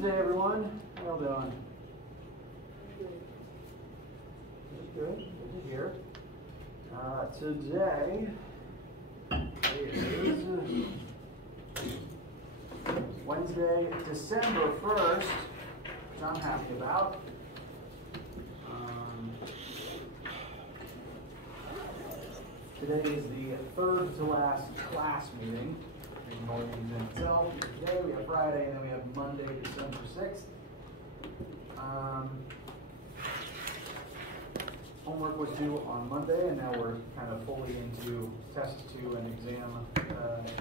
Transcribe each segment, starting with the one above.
Wednesday, everyone. How y'all doing? Good. Good to hear. Today is Wednesday, December 1st, which I'm happy about. Today is the third to last class meeting. Ignore the exam itself. Today we have Friday, and then we have Monday, December 6th. Homework was due on Monday, and now we're kind of fully into test 2 and exam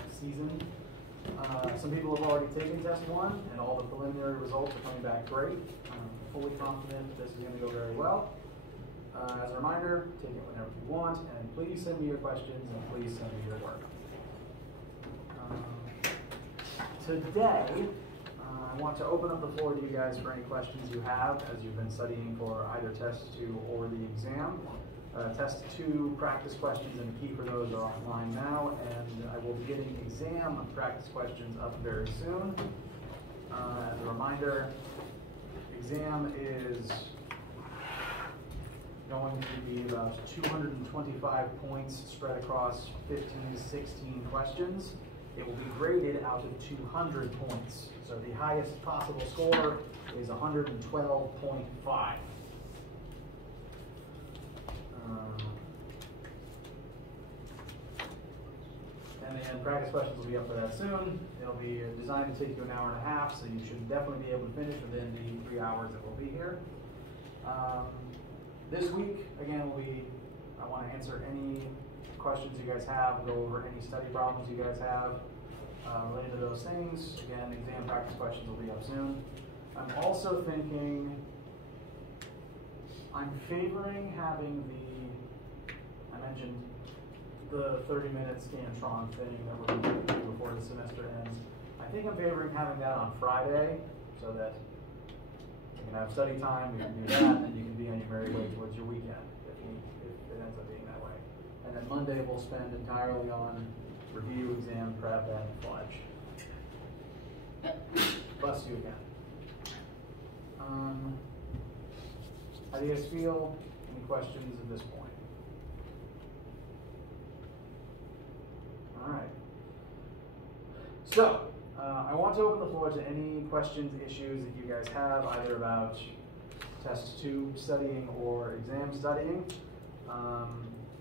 season. Some people have already taken test 1, and all the preliminary results are coming back great. I'm fully confident that this is going to go very well. As a reminder, take it whenever you want, and please send me your questions, and please send me your work. Today, I want to open up the floor to you guys for any questions you have as you've been studying for either test 2 or the exam. Test 2 practice questions and the key for those are offline now, and I will be getting exam practice questions up very soon. As a reminder, exam is going to be about 225 points spread across 15 to 16 questions. It will be graded out of 200 points. So the highest possible score is 112.5. And then practice questions will be up for that soon. It'll be designed to take you an hour and a half, so you should definitely be able to finish within the 3 hours that we'll be here. This week, again, I want to answer any questions you guys have, go over any study problems you guys have related to those things. Again, exam practice questions will be up soon. I'm also thinking, I'm favoring having I mentioned the 30-minute Scantron thing that we're going to do before the semester ends. I think I'm favoring having that on Friday so that you can have study time, you can do that, and you can be on your merry way towards your weekend if it ends up being that way. And then Monday we'll spend entirely on review, exam, prep, and fudge. Bless you again. How do you guys feel? Any questions at this point? All right. So, I want to open the floor to any questions, issues that you guys have, either about test 2 studying or exam studying.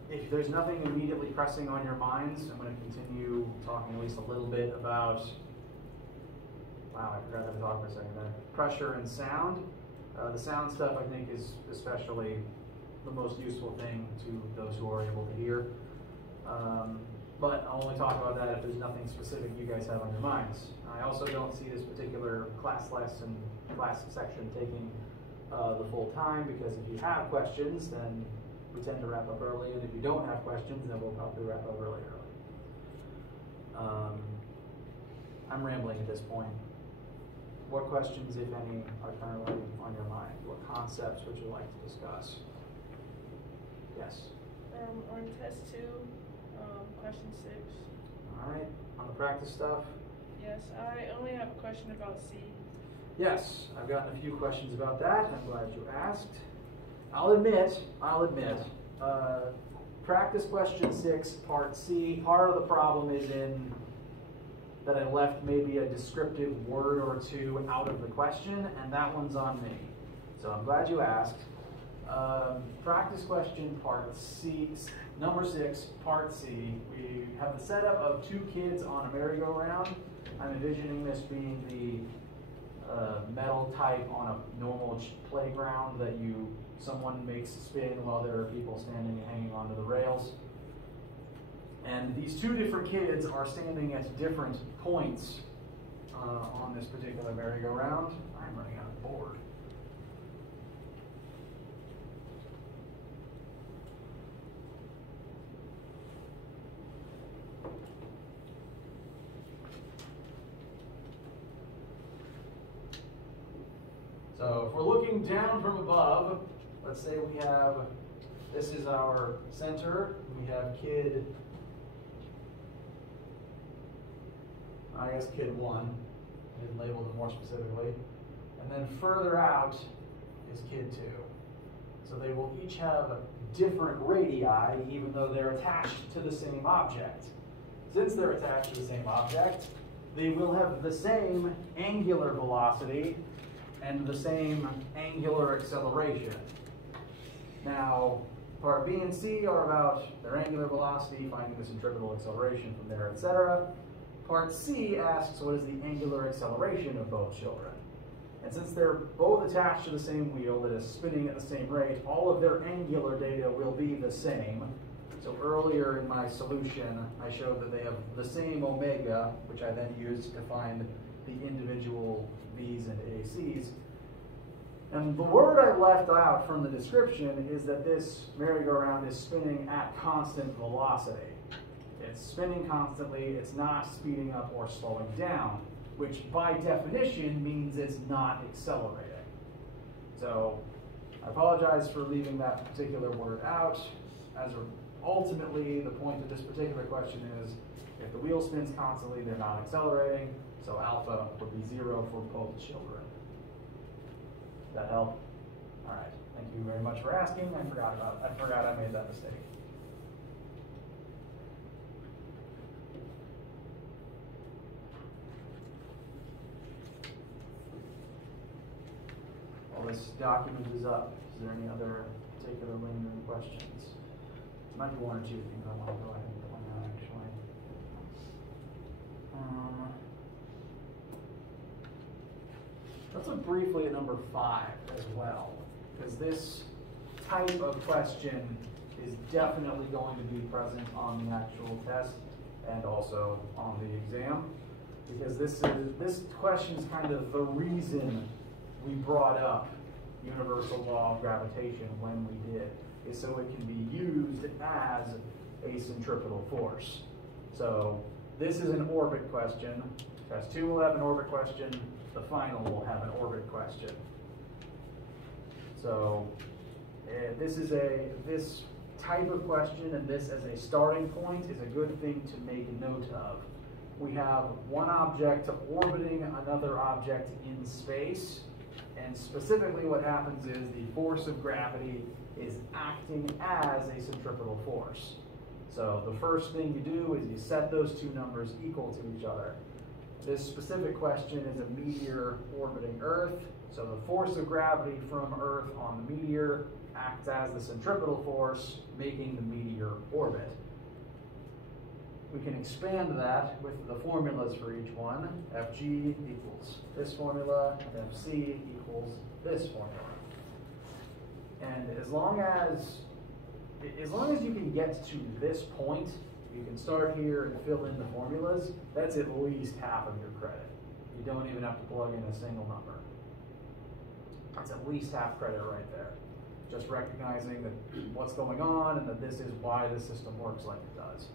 If there's nothing immediately pressing on your minds, I'm going to continue talking at least a little bit about, wow, I forgot how to talk for a second there, pressure and sound. The sound stuff I think is especially the most useful thing to those who are able to hear. But I'll only talk about that if there's nothing specific you guys have on your minds. I also don't see this particular class section taking the full time, because if you have questions, then we tend to wrap up early, and if you don't have questions, then we'll probably wrap up really early. I'm rambling at this point. What questions, if any, are currently on your mind? What concepts would you like to discuss? Yes? On test 2, question 6. All right. On the practice stuff? Yes, I only have a question about C. Yes, I've gotten a few questions about that. I'm glad you asked. I'll admit, practice question 6, part C, part of the problem is in that I left maybe a descriptive word or two out of the question, and that one's on me. So I'm glad you asked. Practice question part C, number 6, part C. We have the setup of 2 kids on a merry-go-round. I'm envisioning this being the metal type on a normal playground that someone makes spin while there are people standing and hanging onto the rails. And these 2 different kids are standing at different points on this particular merry-go-round. I'm running out of board. So if we're looking down from above, let's say this is our center. We have kid 1. I didn't label them more specifically. and then further out is kid 2. So they will each have different radii, even though they're attached to the same object. Since they're attached to the same object, they will have the same angular velocity and the same angular acceleration. Now, part B and C are about their angular velocity, finding the centripetal acceleration from there, etc. Part C asks what is the angular acceleration of both children. And since they're both attached to the same wheel that is spinning at the same rate, all of their angular data will be the same. So earlier in my solution, I showed that they have the same omega, which I then used to find the individual V's and ACs. And the word I left out from the description is that this merry-go-round is spinning at constant velocity. It's spinning constantly, it's not speeding up or slowing down, which by definition means it's not accelerating. So I apologize for leaving that particular word out. Ultimately, the point of this particular question is, if the wheel spins constantly, they're not accelerating, so alpha would be 0 for both children. Does that help? All right, thank you very much for asking. I forgot I made that mistake. While this document is up, is there any other particular lingering questions? There might be one or two things I want to go ahead and point out, actually. Let's look briefly at number 5 as well, because this type of question is definitely going to be present on the actual test and also on the exam, because this question is kind of the reason we brought up universal law of gravitation when we did, is so it can be used as a centripetal force. So this is an orbit question. Test 2 will have an orbit question. The final will have an orbit question. So this type of question and this as a starting point is a good thing to make note of. We have one object orbiting another object in space, and specifically what happens is the force of gravity is acting as a centripetal force. So the first thing you do is you set those two numbers equal to each other. This specific question is a meteor orbiting Earth, so the force of gravity from Earth on the meteor acts as the centripetal force, making the meteor orbit. We can expand that with the formulas for each one. Fg equals this formula, and Fc equals this formula. And as long as you can get to this point, you can start here and fill in the formulas, that's at least half of your credit. You don't even have to plug in a single number. That's at least half credit right there. Just recognizing that what's going on and that this is why the system works like it does.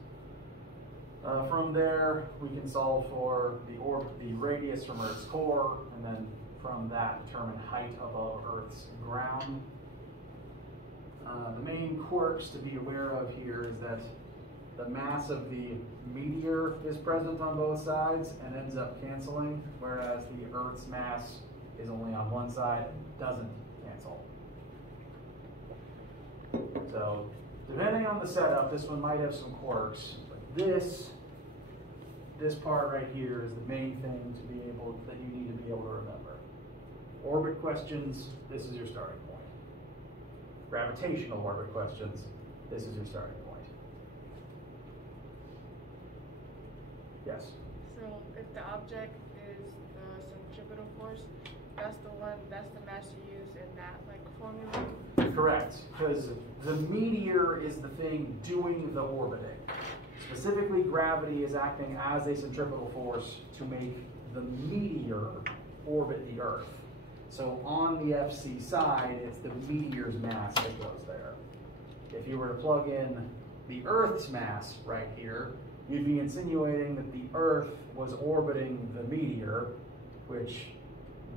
From there, we can solve for the radius from Earth's core, and then from that determine height above Earth's ground. The main quirks to be aware of here is that the mass of the meteor is present on both sides and ends up canceling, whereas the Earth's mass is only on one side and doesn't cancel. So, depending on the setup, this one might have some quirks. This part right here is the main thing that you need to be able to remember. Orbit questions, this is your starting point. Gravitational orbit questions, this is your starting point. Yes? So if the object is the centripetal force, that's the mass you use in that formula? Correct, because the meteor is the thing doing the orbiting. Specifically, gravity is acting as a centripetal force to make the meteor orbit the Earth. So on the FC side, it's the meteor's mass that goes there. If you were to plug in the Earth's mass right here, you'd be insinuating that the Earth was orbiting the meteor, which,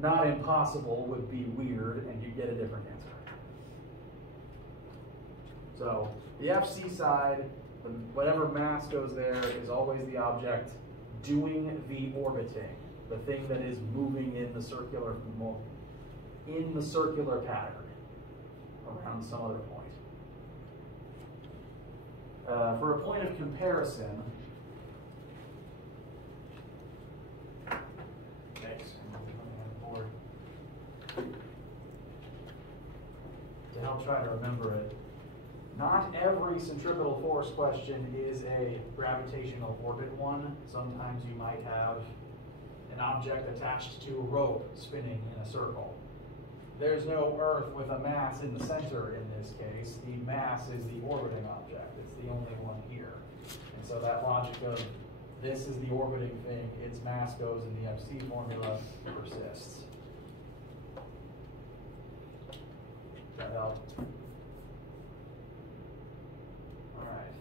not impossible, would be weird, and you'd get a different answer. So the FC side, whatever mass goes there is always the object doing the orbiting, the thing that is moving in the circular in the circular pattern around some other point. For a point of comparison, to help try to remember it, not every centripetal force question is a gravitational orbit one. Sometimes you might have an object attached to a rope spinning in a circle. There's no Earth with a mass in the center in this case. The mass is the orbiting object. It's the only one here. And so that logic of this is the orbiting thing, its mass goes in the FC formula, persists. Does that help? All right.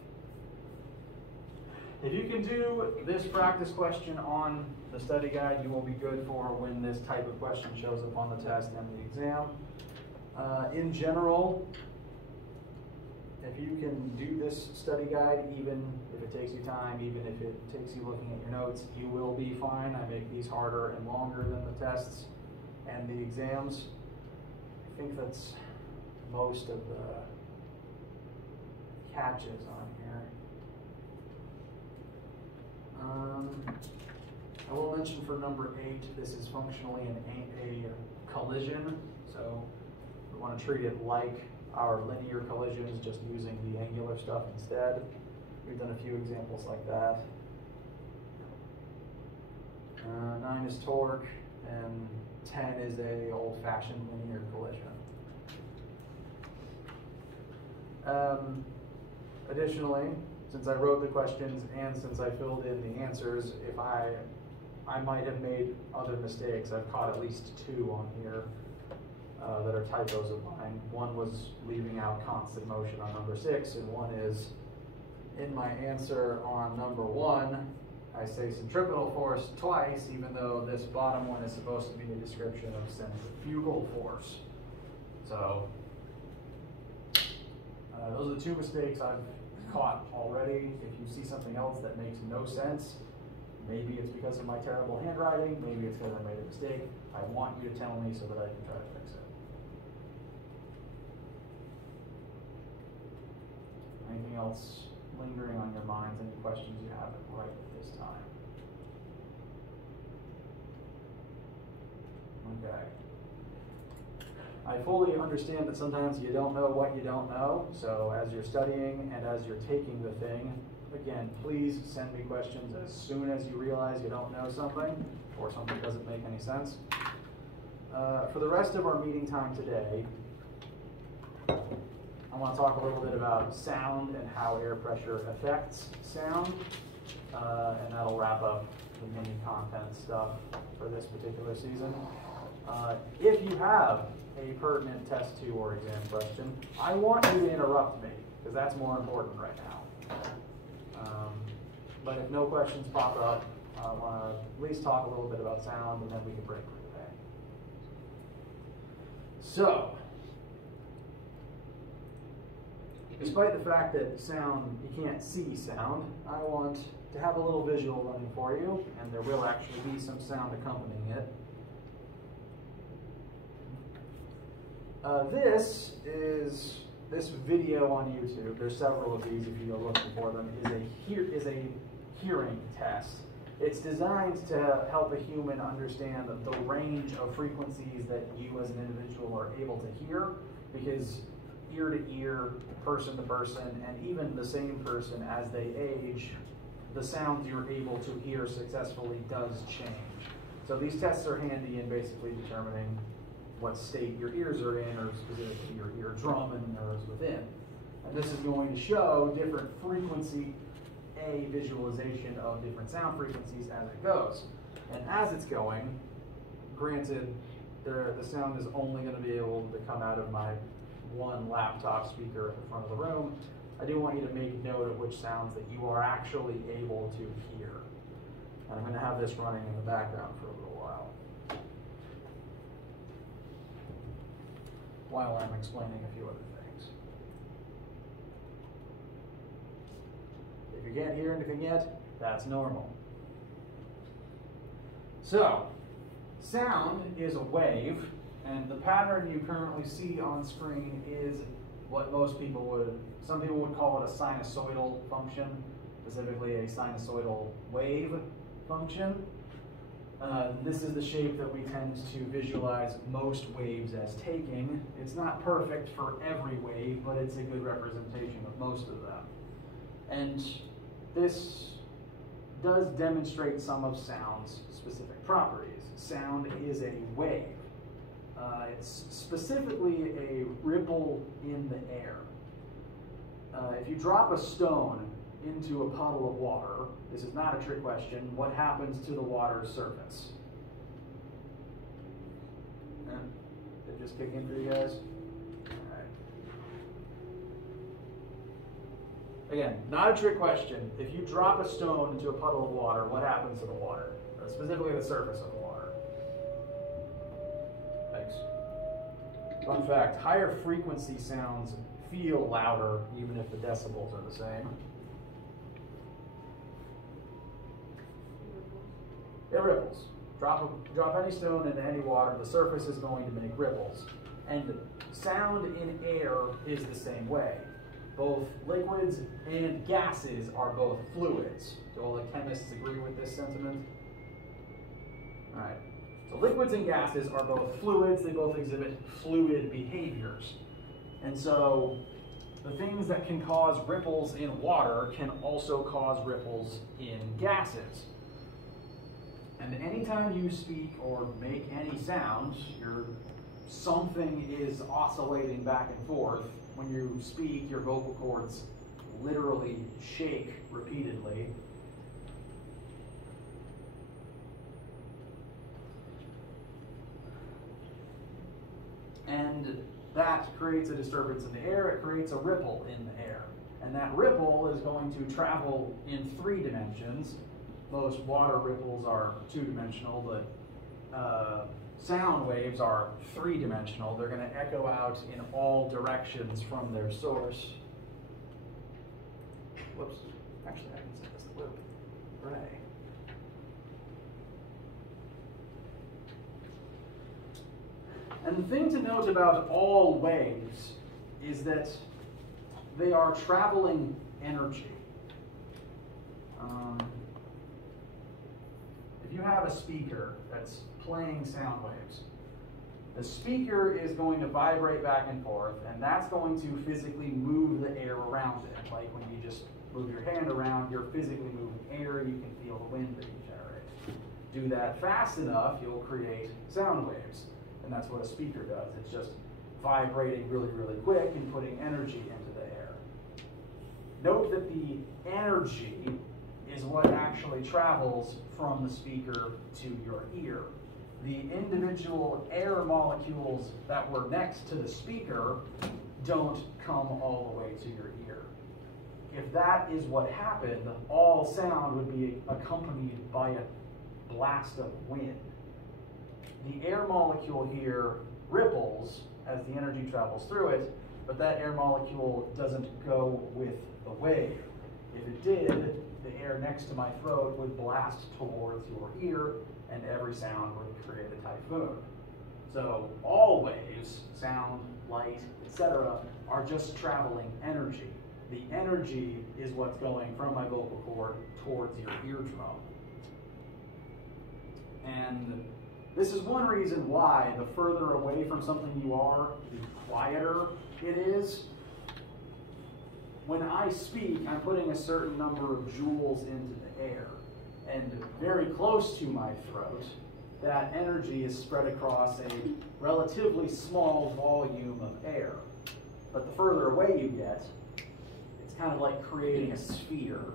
If you can do this practice question on the study guide, you will be good for when this type of question shows up on the test and the exam. In general, if you can do this study guide, even if it takes you time, even if it takes you looking at your notes, you will be fine. I make these harder and longer than the tests and the exams. I think that's most of the catches on here. I will mention for number 8, this is functionally a collision, so we want to treat it like our linear collisions, just using the angular stuff instead. We've done a few examples like that. 9 is torque, and 10 is a old-fashioned linear collision. Additionally, since I wrote the questions and since I filled in the answers, if I might have made other mistakes. I've caught at least 2 on here that are typos of mine. One was leaving out constant motion on number 6, and one is in my answer on number 1, I say centripetal force twice, even though this bottom one is supposed to be a description of centrifugal force. So those are the 2 mistakes I've caught already. If you see something else that makes no sense, maybe it's because of my terrible handwriting, maybe it's because I made a mistake, I want you to tell me so that I can try to fix it. Anything else lingering on your minds? Any questions you have right at this time? Okay. I fully understand that sometimes you don't know what you don't know, so as you're studying and as you're taking the thing, again, please send me questions as soon as you realize you don't know something or something doesn't make any sense. For the rest of our meeting time today, I want to talk a little bit about sound and how air pressure affects sound, and that'll wrap up the mini content stuff for this particular season. If you have a pertinent test 2 or exam question, I want you to interrupt me, because that's more important right now. But if no questions pop up, I want to at least talk a little bit about sound, and then we can break for today. So, despite the fact that sound, you can't see sound, I want to have a little visual running for you, and there will actually be some sound accompanying it. This video on YouTube, there's several of these if you go looking for them, is a hearing test. It's designed to help a human understand the range of frequencies that you as an individual are able to hear, because ear to ear, person to person, and even the same person as they age, the sounds you're able to hear successfully does change. So these tests are handy in basically determining what state your ears are in, or specifically your eardrum and nerves within. And this is going to show different frequency, a visualization of different sound frequencies as it goes. And as it's going, granted, the sound is only going to be able to come out of my one laptop speaker at the front of the room. I do want you to make note of which sounds that you are actually able to hear. And I'm going to have this running in the background for a little while I'm explaining a few other things. If you can't hear anything yet, that's normal. So, sound is a wave And the pattern you currently see on screen is what some people would call it a sinusoidal function, specifically a sinusoidal wave function. This is the shape that we tend to visualize most waves as taking. It's not perfect for every wave, but it's a good representation of most of them. And this does demonstrate some of sound's specific properties. Sound is a wave. It's specifically a ripple in the air. If you drop a stone into a puddle of water, this is not a trick question, what happens to the water's surface? Did it just kick in for you guys? All right. Again, not a trick question. If you drop a stone into a puddle of water, what happens to the water? Specifically the surface of the water. Thanks. Fun fact, higher frequency sounds feel louder even if the decibels are the same. It ripples. Drop any stone into any water, the surface is going to make ripples. And sound in air is the same way. Both liquids and gases are both fluids. Do all the chemists agree with this sentiment? All right. So liquids and gases are both fluids. They both exhibit fluid behaviors. And so the things that can cause ripples in water can also cause ripples in gases. And anytime you speak or make any sound, something is oscillating back and forth. When you speak, your vocal cords literally shake repeatedly. And that creates a disturbance in the air, it creates a ripple in the air. And that ripple is going to travel in 3 dimensions. Most water ripples are 2-dimensional, but sound waves are 3-dimensional. They're going to echo out in all directions from their source. Whoops, actually I can set this to loop. Hooray. And the thing to note about all waves is that they are traveling energy. If you have a speaker that's playing sound waves, the speaker is going to vibrate back and forth, and that's going to physically move the air around it. Like when you just move your hand around, you're physically moving air, you can feel the wind that you generate. Do that fast enough, you'll create sound waves. And that's what a speaker does. It's just vibrating really, really quick and putting energy into the air. Note that the energy is what actually travels from the speaker to your ear. The individual air molecules that were next to the speaker don't come all the way to your ear. If that is what happened, all sound would be accompanied by a blast of wind. The air molecule here ripples as the energy travels through it, but that air molecule doesn't go with the wave. If it did, the air next to my throat would blast towards your ear, and every sound would create a typhoon. So all waves, sound, light, etc., are just traveling energy. The energy is what's going from my vocal cord towards your eardrum. And this is one reason why the further away from something you are, the quieter it is. When I speak, I'm putting a certain number of joules into the air. And very close to my throat, that energy is spread across a relatively small volume of air. But the further away you get, it's kind of like creating a sphere.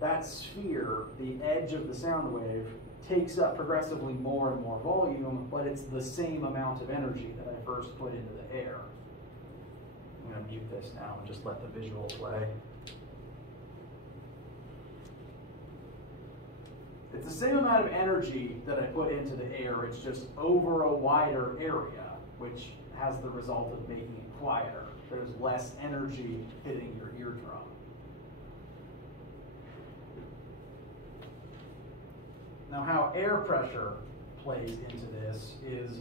That sphere, the edge of the sound wave, takes up progressively more and more volume, but it's the same amount of energy that I first put into the air. I'm going to mute this now and just let the visual play. It's the same amount of energy that I put into the air, it's just over a wider area, which has the result of making it quieter. There's less energy hitting your eardrum. Now, how air pressure plays into this is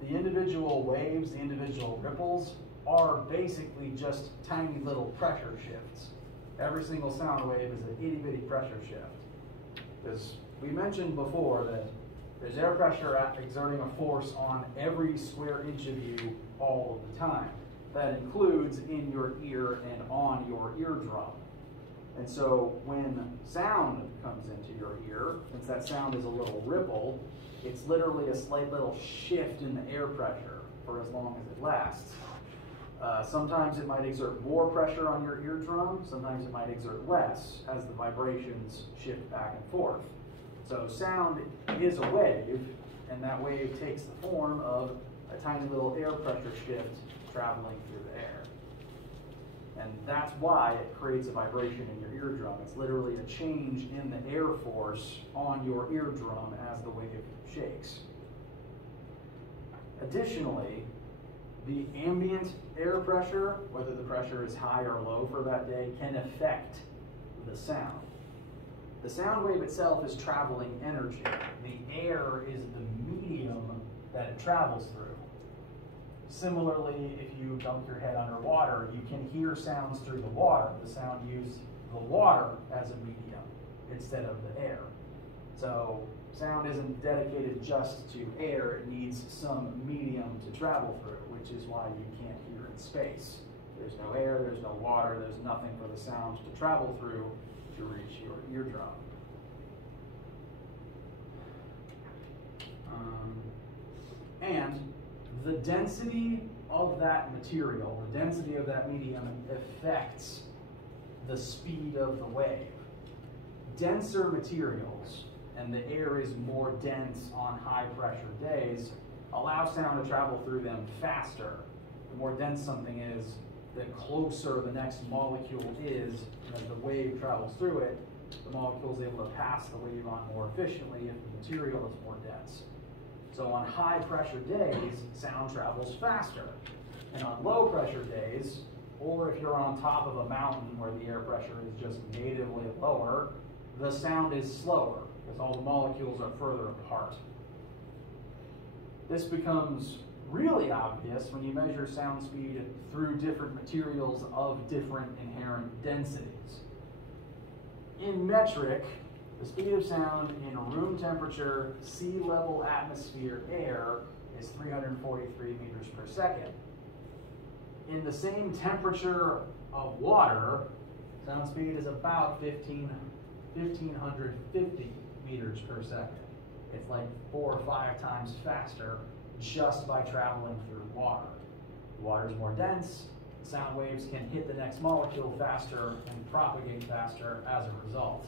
the individual waves, the individual ripples, are basically just tiny little pressure shifts. Every single sound wave is an itty-bitty pressure shift. Because we mentioned before that there's air pressure exerting a force on every square inch of you all of the time. That includes in your ear and on your eardrum. And so when sound comes into your ear, since that sound is a little ripple, it's literally a slight little shift in the air pressure for as long as it lasts. Sometimes it might exert more pressure on your eardrum, sometimes it might exert less as the vibrations shift back and forth. So sound is a wave, and that wave takes the form of a tiny little air pressure shift traveling through the air. And that's why it creates a vibration in your eardrum. It's literally a change in the air force on your eardrum as the wave shakes. Additionally, the ambient air pressure, whether the pressure is high or low for that day, can affect the sound. The sound wave itself is traveling energy. The air is the medium that it travels through. Similarly, if you dunk your head underwater, you can hear sounds through the water. The sound used the water as a medium instead of the air. So sound isn't dedicated just to air, it needs some medium to travel through, which is why you can't hear in space. There's no air, there's no water, there's nothing for the sound to travel through to reach your eardrum. And the density of that material, the density of that medium affects the speed of the wave. Denser materials, and the air is more dense on high pressure days, allow sound to travel through them faster. The more dense something is, the closer the next molecule is, and as the wave travels through it, the molecule is able to pass the wave on more efficiently if the material is more dense. So on high pressure days, sound travels faster. And on low pressure days, or if you're on top of a mountain where the air pressure is just natively lower, the sound is slower because all the molecules are further apart. This becomes really obvious when you measure sound speed through different materials of different inherent densities. In metric, the speed of sound in room temperature, sea level atmosphere air is 343 meters per second. In the same temperature of water, sound speed is about 1,550 meters per second. It's like 4 or 5 times faster just by traveling through water. Water is more dense, sound waves can hit the next molecule faster and propagate faster as a result.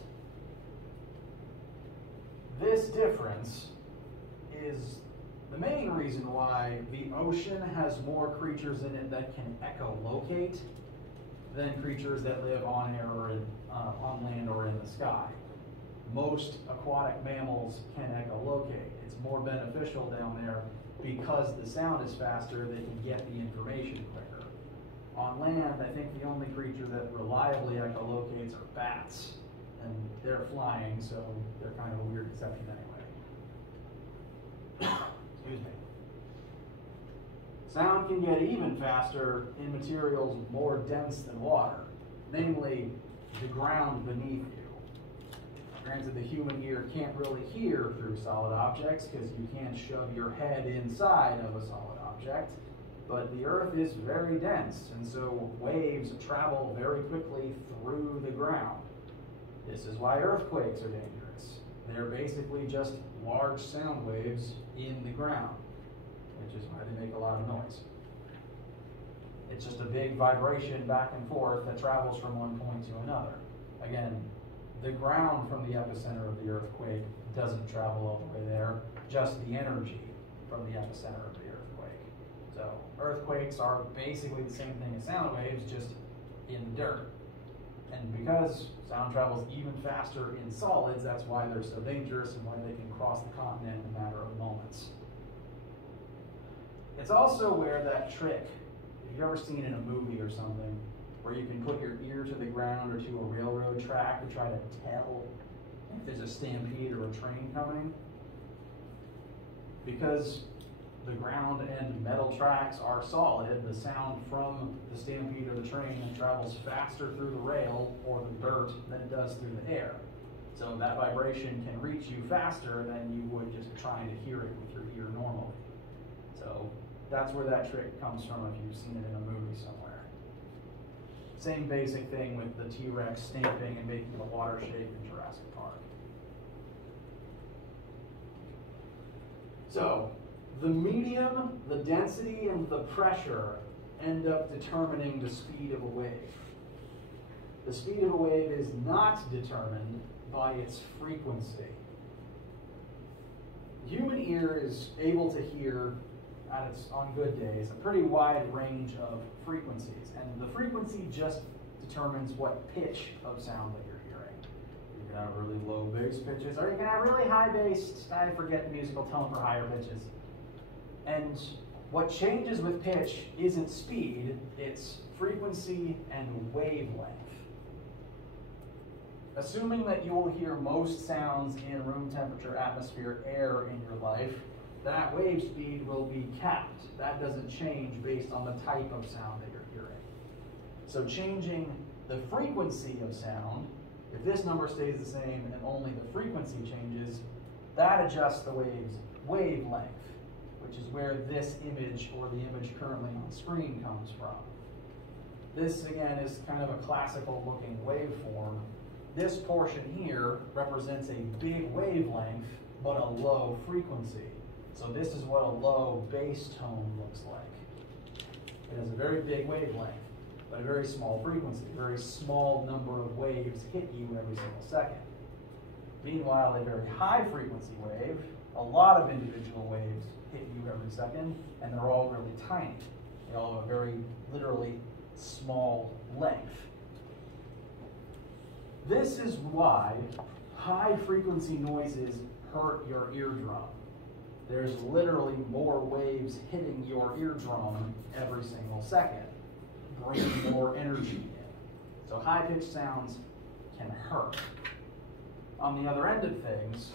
This difference is the main reason why the ocean has more creatures in it that can echolocate than creatures that live on air or on land or in the sky. Most aquatic mammals can echolocate. It's more beneficial down there because the sound is faster, they can get the information quicker. On land, I think the only creature that reliably echolocates are bats, and they're flying, so they're kind of a weird exception anyway. Excuse me. Sound can get even faster in materials more dense than water, namely the ground beneath you. Granted, the human ear can't really hear through solid objects because you can't shove your head inside of a solid object, but the earth is very dense, and so waves travel very quickly through the ground. This is why earthquakes are dangerous. They're basically just large sound waves in the ground, which is why they make a lot of noise. It's just a big vibration back and forth that travels from one point to another. Again, the ground from the epicenter of the earthquake doesn't travel all the way there, just the energy from the epicenter of the earthquake. So earthquakes are basically the same thing as sound waves, just in the dirt. And because sound travels even faster in solids, that's why they're so dangerous and why they can cross the continent in a matter of moments. It's also where that trick, if you've ever seen in a movie or something, where you can put your ear to the ground or to a railroad track to try to tell if there's a stampede or a train coming. Because the ground and metal tracks are solid, the sound from the stampede or the train travels faster through the rail or the dirt than it does through the air. So that vibration can reach you faster than you would just trying to hear it with your ear normally. So that's where that trick comes from if you've seen it in a movie somewhere. Same basic thing with the T-Rex stamping and making the water shake in Jurassic Park. So the medium, the density, and the pressure end up determining the speed of a wave. The speed of a wave is not determined by its frequency. The human ear is able to hear, on good days, a pretty wide range of frequencies. And the frequency just determines what pitch of sound that you're hearing. You can have really low bass pitches, or you can have really high bass, I forget the musical tone for higher pitches. And what changes with pitch isn't speed, it's frequency and wavelength. Assuming that you will hear most sounds in room temperature, atmosphere, air in your life, that wave speed will be capped. That doesn't change based on the type of sound that you're hearing. So changing the frequency of sound, if this number stays the same and only the frequency changes, that adjusts the wave's wavelength, which is where this image or the image currently on screen comes from. This, again, is kind of a classical looking waveform. This portion here represents a big wavelength, but a low frequency. So this is what a low bass tone looks like. It has a very big wavelength, but a very small frequency. A very small number of waves hit you every single second. Meanwhile, a very high frequency wave, a lot of individual waves hit you every second, and they're all really tiny. They all have a very, literally, small length. This is why high frequency noises hurt your eardrum. There's literally more waves hitting your eardrum every single second, bringing more energy in. So high-pitched sounds can hurt. On the other end of things,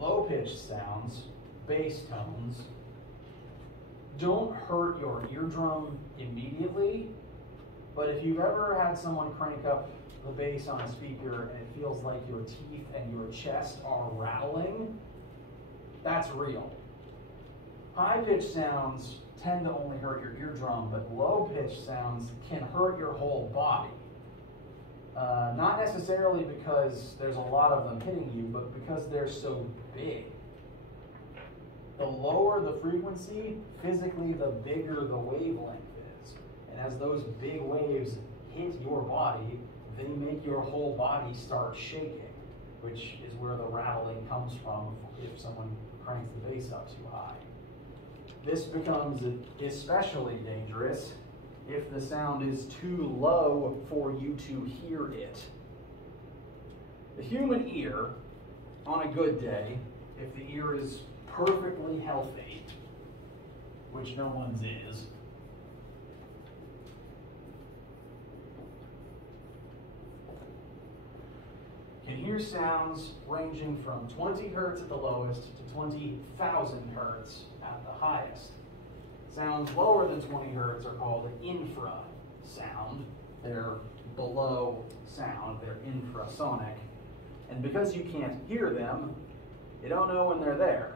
low-pitched sounds, bass tones, don't hurt your eardrum immediately, but if you've ever had someone crank up the bass on a speaker and it feels like your teeth and your chest are rattling, that's real. High-pitched sounds tend to only hurt your eardrum, but low-pitched sounds can hurt your whole body. Not necessarily because there's a lot of them hitting you, but because they're so big. The lower the frequency, physically the bigger the wavelength is. And as those big waves hit your body, they make your whole body start shaking, which is where the rattling comes from if someone cranks the bass up too high. This becomes especially dangerous if the sound is too low for you to hear it. The human ear, on a good day, if the ear is perfectly healthy, which no one's is, can hear sounds ranging from 20 hertz at the lowest to 20,000 hertz at the highest. Sounds lower than 20 hertz are called infrasound. They're below sound, they're infrasonic. And because you can't hear them, you don't know when they're there.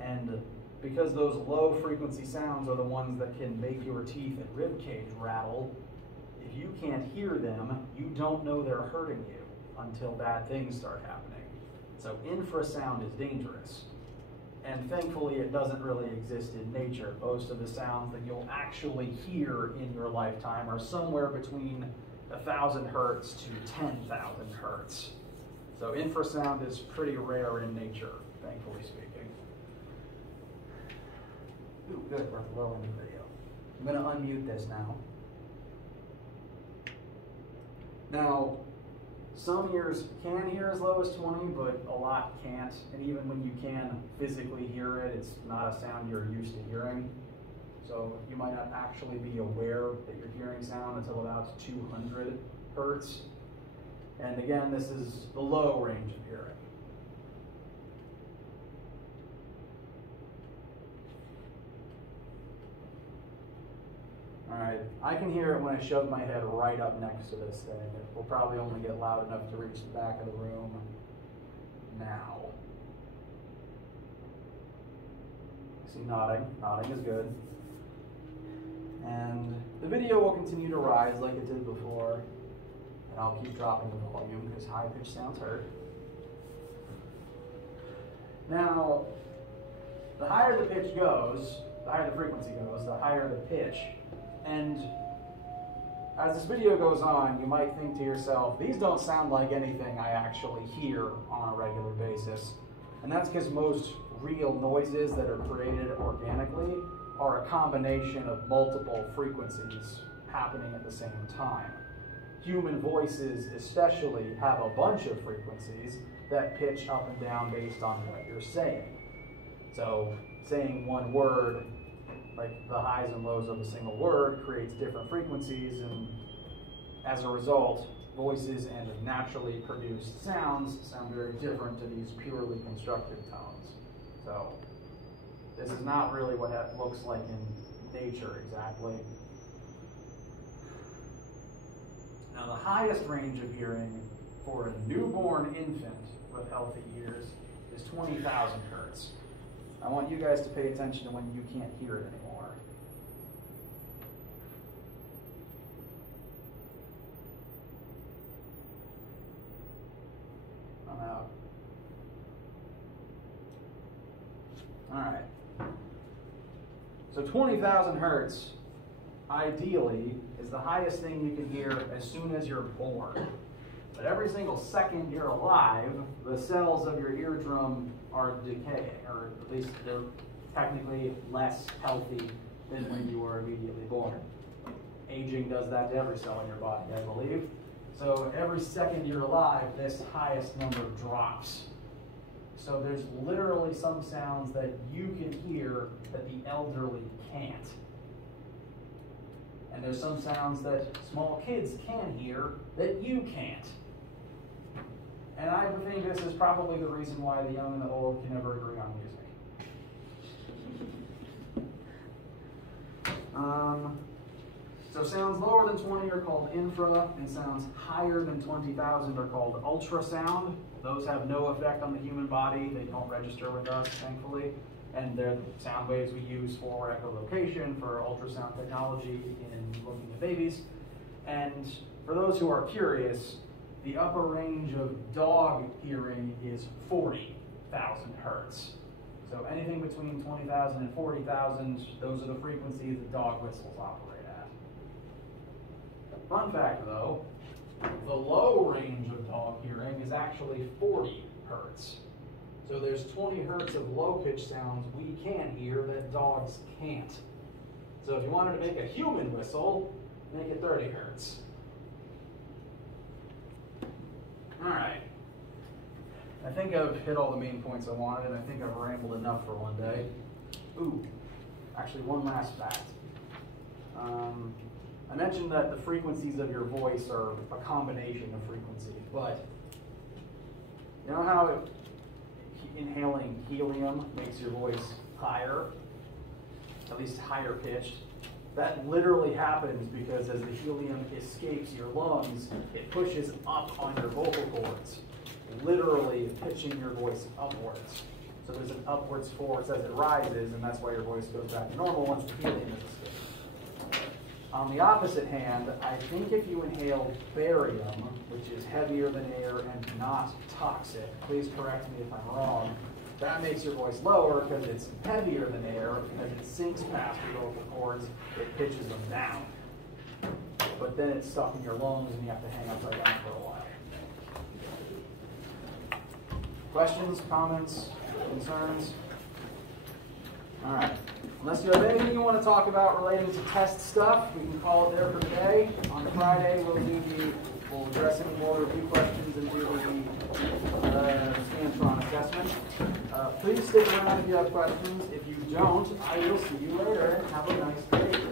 And because those low frequency sounds are the ones that can make your teeth and rib cage rattle, if you can't hear them, you don't know they're hurting you until bad things start happening. So infrasound is dangerous. And thankfully it doesn't really exist in nature. Most of the sounds that you'll actually hear in your lifetime are somewhere between 1,000 hertz to 10,000 hertz. So infrasound is pretty rare in nature, thankfully speaking. Ooh, good, we're at the low end of the video. I'm going to unmute this now. Now, some ears can hear as low as 20, but a lot can't. And even when you can physically hear it, it's not a sound you're used to hearing. So you might not actually be aware that you're hearing sound until about 200 hertz. And again, this is the low range of hearing. Alright, I can hear it when I shove my head right up next to this thing. It will probably only get loud enough to reach the back of the room now. See nodding. Nodding is good. And the video will continue to rise like it did before. And I'll keep dropping the volume because high-pitched sounds hurt. Now, the higher the pitch goes, the higher the frequency goes, the higher the pitch. And as this video goes on, you might think to yourself, these don't sound like anything I actually hear on a regular basis. And that's because most real noises that are created organically are a combination of multiple frequencies happening at the same time. Human voices especially have a bunch of frequencies that pitch up and down based on what you're saying. So saying one word, like the highs and lows of a single word, creates different frequencies, and as a result, voices and naturally produced sounds sound very different to these purely constructed tones. So this is not really what that looks like in nature exactly. Now the highest range of hearing for a newborn infant with healthy ears is 20,000 hertz. I want you guys to pay attention to when you can't hear it anymore. I'm out. All right. So 20,000 hertz, ideally, is the highest thing you can hear as soon as you're born. But every single second you're alive, the cells of your eardrum are decaying, or at least they're technically less healthy than when you were immediately born. Aging does that to every cell in your body, I believe. So every second you're alive, this highest number drops. So there's literally some sounds that you can hear that the elderly can't. And there's some sounds that small kids can hear that you can't. And I think this is probably the reason why the young and the old can never agree on music. So sounds lower than 20 are called infra, and sounds higher than 20,000 are called ultrasound. Those have no effect on the human body. They don't register with us, thankfully. And they're the sound waves we use for echolocation, for ultrasound technology in looking at babies. And for those who are curious, the upper range of dog hearing is 40,000 hertz. So anything between 20,000 and 40,000, those are the frequencies that dog whistles operate at. Fun fact though, the low range of dog hearing is actually 40 hertz. So there's 20 hertz of low-pitched sounds we can hear that dogs can't. So if you wanted to make a human whistle, make it 30 hertz. All right. I think I've hit all the main points I wanted, and I think I've rambled enough for one day. Ooh, actually one last fact. I mentioned that the frequencies of your voice are a combination of frequencies, but you know how inhaling helium makes your voice higher, at least higher pitched? That literally happens because as the helium escapes your lungs, it pushes up on your vocal cords, literally pitching your voice upwards. So there's an upwards force as it rises, and that's why your voice goes back to normal once the helium is escaped. On the opposite hand, I think if you inhale barium, which is heavier than air and not toxic, please correct me if I'm wrong, that makes your voice lower because it's heavier than air, as it sinks past your vocal cords, it pitches them down. But then it's stuck in your lungs and you have to hang upside down for a while. Questions, comments, concerns? All right. Unless you have anything you want to talk about relating to test stuff, we can call it there for today. On Friday, we'll address any more review questions and do the Scantron assessment. Please stick around if you have questions. If you don't, I will see you later. Have a nice day.